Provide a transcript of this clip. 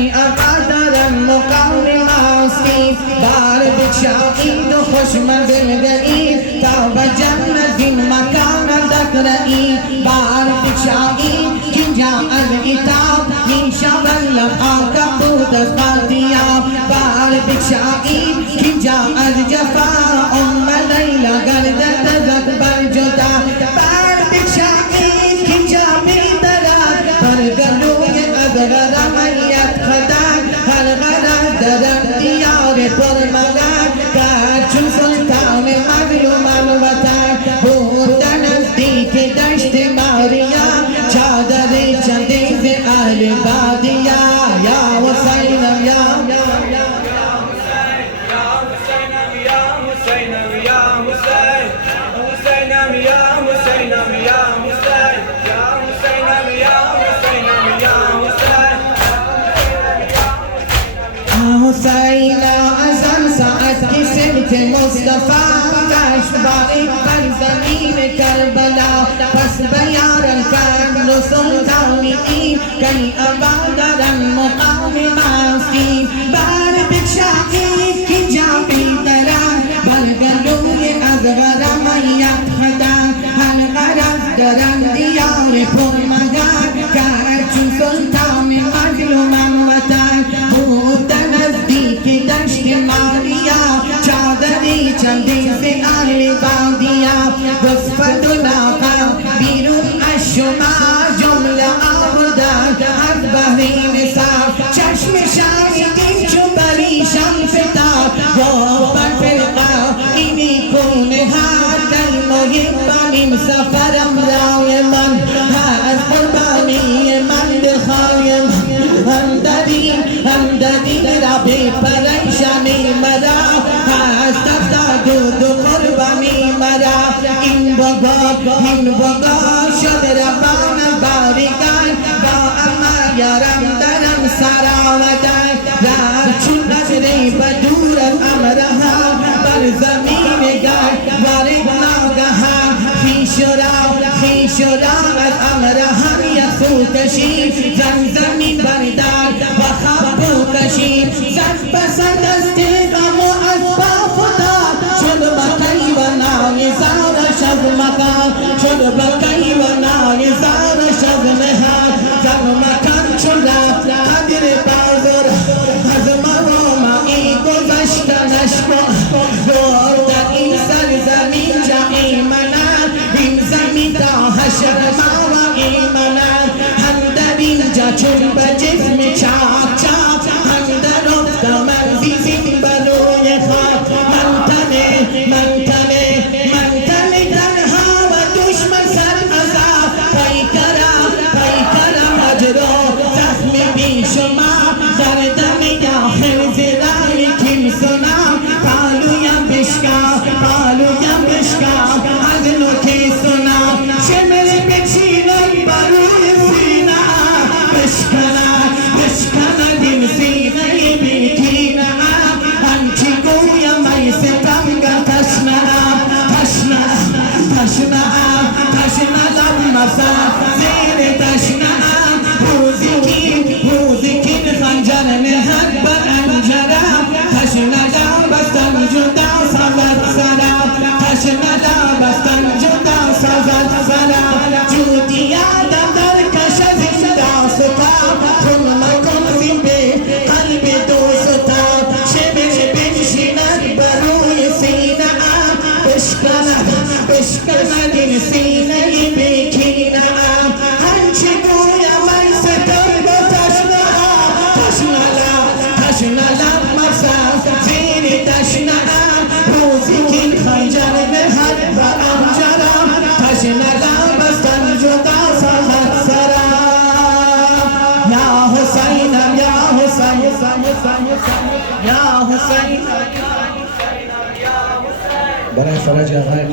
کئی ابادرم مقام ماستی بار بچائید و خوشمند گئی تا بجنت مکان دکرئی بار بچائید کنجا از اتاب نیشا واللقا کبود قادیا بار بچائید کنجا از جفا لیلا گردت زکبر جدا بار بچائید کنجا بیدرد پر گلوی ادغر میت خدر هر غرد درد دیار پر مگر کرد چون سلطان مظلوم الوطن بود نزدیک دشت ماریا چادر چندیز اهل بادیا یا حسینم یا حسین ازم ساعت کی سمت مصطفی دشت باید بر زمین کربلا پس بیارم کرد سلطانی این کئی ابادرم مقام ماستی بر بکشایی کی جا بیدرم برگلوی از غرم میت خدم هر غرض درم دیار پر مگر کرد چون سلطان مظلومم وطن بود نزدیک دشت ماریا چادری چندیز اهل بادیا گسفت و ناقم بیرون از شما جمله آوردن از بحری مثال چشم شاهدین چو پریشان فتاد گفتن فرقا اینی کونه ها در محبانیم سفرم رای من هست قربانی من دخوای من همدردی را بی پریشانی مرا هست افتاد و قربانی مرا این بابا شد ربان باریگان با اما یارم درم سراودن رفت چون نظری بدور امرها بر زمین گر وارد ناگهان خیش و را از امرها یخو کشید زمین بردار و خواب کشید زد بسد از تیغم و از بافدار شد بکی و نای زارش از مکان شد بکی و نای زارش از مهان زن مکان شد قدر بازر از مرامعی گذشتنش دور در این سرزمین جایی منن این زمین تا حشر موعی منن هم در اینجا چون به جسم چاک چاک هم در افت منزیزیم بروی خاک من تنه تنها و دشمن سر عذاب پیکرم اجرا زخم بی شما در دم آخر زرای کم سنام پالویم بشکا از نوکی سنام شمر بچینم بروی سینه بشکنه دیم سینه بیتینه هنچی گویم ای ستمگا تشنه لب مسا زیر تشنه روزی کین خنجر نهد بر انجرم تشنه لب بستن جدا سازد سرم تشنه لب بستن جدا سازد سرم جودی یادم در کش زنده سپام خون مکن زین به قلب دوستم شمر بنشیند بروی سینه ام بشکنه دین سینه بکینه ام هنچی گویم ای ستم به تشنه لب مفزم زیر تشنه ام روزی کین خنجر نهد و انجرم تشنه لب بستن جدا سازد سرم یا حسینم یا حسین برای فرج آقای